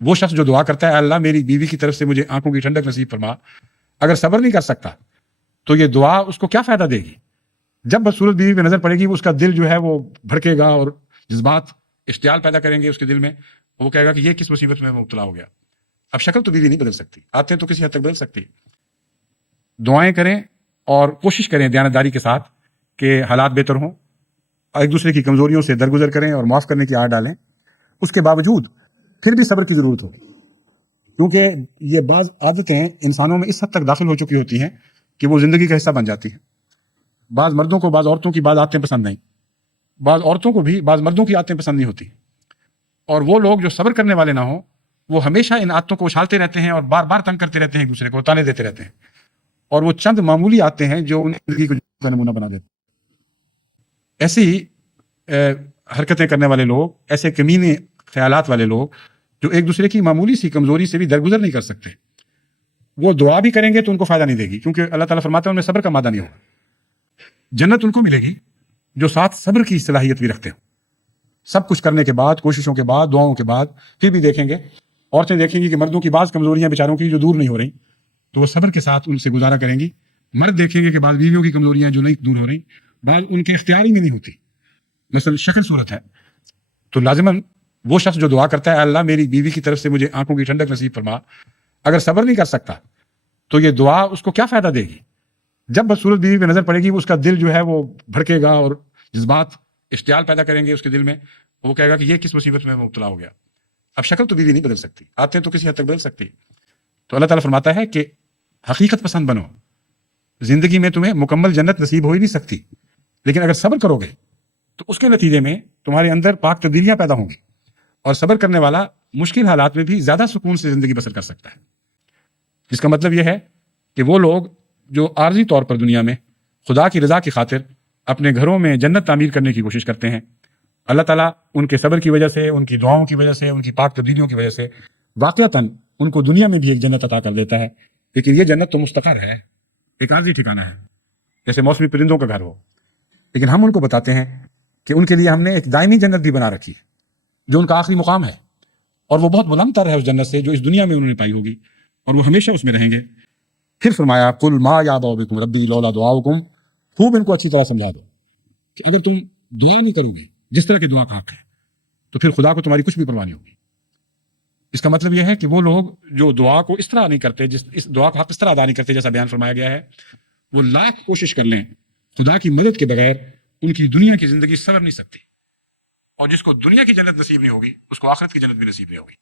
وہ شخص جو دعا کرتا ہے اللہ میری بیوی کی طرف سے مجھے آنکھوں کی ٹھنڈک نصیب فرما، اگر صبر نہیں کر سکتا تو یہ دعا اس کو کیا فائدہ دے گی؟ جب بدصورت بیوی پہ نظر پڑے گی اس کا دل جو ہے وہ بھڑکے گا اور جذبات اشتعال پیدا کریں گے اس کے دل میں، وہ کہے گا کہ یہ کس مصیبت میں مبتلا ہو گیا۔ اب شکل تو بیوی نہیں بدل سکتی، عادتیں تو کسی حد تک بدل سکتی۔ دعائیں کریں اور کوشش کریں دیانتداری کے ساتھ کہ حالات بہتر ہوں، ایک دوسرے کی کمزوریوں سے درگزر کریں اور معاف کرنے کی آہ ڈالیں۔ اس کے باوجود پھر بھی صبر کی ضرورت ہوگی، کیونکہ یہ بعض عادتیں انسانوں میں اس حد تک داخل ہو چکی ہوتی ہیں کہ وہ زندگی کا حصہ بن جاتی ہیں۔ بعض مردوں کو بعض عورتوں کی بعض عادتیں پسند نہیں، بعض عورتوں کو بھی بعض مردوں کی عادتیں پسند نہیں ہوتی، اور وہ لوگ جو صبر کرنے والے نہ ہوں وہ ہمیشہ ان عادتوں کو اچھالتے رہتے ہیں اور بار بار تنگ کرتے رہتے ہیں، ایک دوسرے کو تانے دیتے رہتے ہیں، اور وہ چند معمولی عادتیں ہیں جو ان کی زندگی کو نمونہ بنا دیتے ہیں۔ ایسی حرکتیں کرنے والے لوگ، ایسے کمینے خیالات والے لوگ جو ایک دوسرے کی معمولی سی کمزوری سے بھی درگزر نہیں کر سکتے، وہ دعا بھی کریں گے تو ان کو فائدہ نہیں دے گی، کیونکہ اللہ تعالیٰ فرماتا ہے ان میں صبر کا مادہ نہیں ہوگا۔ جنت ان کو ملے گی جو ساتھ صبر کی صلاحیت بھی رکھتے ہوں۔ سب کچھ کرنے کے بعد، کوششوں کے بعد، دعاؤں کے بعد پھر بھی دیکھیں گے، عورتیں دیکھیں گی کہ مردوں کی بعض کمزوریاں بیچاروں کی جو دور نہیں ہو رہی تو وہ صبر کے ساتھ ان سے گزارا کریں گی۔ مرد دیکھیں گے کہ بعض بیویوں کی کمزوریاں جو نہیں دور ہو رہی، بعض ان کے اختیار ہی میں نہیں ہوتی، مثلا شکل صورت ہے، تو لازماً وہ شخص جو دعا کرتا ہے اللہ میری بیوی کی طرف سے مجھے آنکھوں کی ٹھنڈک نصیب فرما، اگر صبر نہیں کر سکتا تو یہ دعا اس کو کیا فائدہ دے گی؟ جب بدصورت بیوی پہ نظر پڑے گی اس کا دل جو ہے وہ بھڑکے گا اور جذبات اشتعال پیدا کریں گے اس کے دل میں، وہ کہے گا کہ یہ کس مصیبت میں مبتلا ہو گیا۔ اب شکل تو بیوی نہیں بدل سکتی، عادتیں تو کسی حد تک بدل سکتی۔ تو اللہ تعالیٰ فرماتا ہے کہ حقیقت پسند بنو، زندگی میں تمہیں مکمل جنت نصیب ہو ہی نہیں سکتی، لیکن اگر صبر کرو گے تو اس کے نتیجے میں تمہارے اندر پاک تبدیلیاں پیدا ہوں گی، اور صبر کرنے والا مشکل حالات میں بھی زیادہ سکون سے زندگی بسر کر سکتا ہے۔ جس کا مطلب یہ ہے کہ وہ لوگ جو عارضی طور پر دنیا میں خدا کی رضا کی خاطر اپنے گھروں میں جنت تعمیر کرنے کی کوشش کرتے ہیں، اللہ تعالیٰ ان کے صبر کی وجہ سے، ان کی دعاؤں کی وجہ سے، ان کی پاک تبدیلیوں کی وجہ سے واقعتاً ان کو دنیا میں بھی ایک جنت عطا کر دیتا ہے، لیکن یہ جنت تو مستقر ہے، ایک عارضی ٹھکانہ ہے، جیسے موسمی پرندوں کا گھر ہو، لیکن ہم ان کو بتاتے ہیں کہ ان کے لیے ہم نے ایک دائمی جنت بھی بنا رکھی ہے جو ان کا آخری مقام ہے، اور وہ بہت بلند تر ہے اس جنت سے جو اس دنیا میں انہوں نے پائی ہوگی، اور وہ ہمیشہ اس میں رہیں گے۔ پھر فرمایا قل ما یعبأ بکم ربی لولا دعاؤکم، خوب ان کو اچھی طرح سمجھا دو کہ اگر تم دعا نہیں کرو گی جس طرح کی دعا کا حق ہے تو پھر خدا کو تمہاری کچھ بھی پرواہ نہیں ہوگی۔ اس کا مطلب یہ ہے کہ وہ لوگ جو دعا کو اس طرح نہیں کرتے، اس دعا کا حق اس طرح ادا نہیں کرتے جیسا بیان فرمایا گیا ہے، وہ لاکھ کوشش کر لیں خدا کی مدد کے بغیر ان کی دنیا کی زندگی سنور نہیں سکتی، اور جس کو دنیا کی جنت نصیب نہیں ہوگی اس کو آخرت کی جنت بھی نصیب نہیں ہوگی۔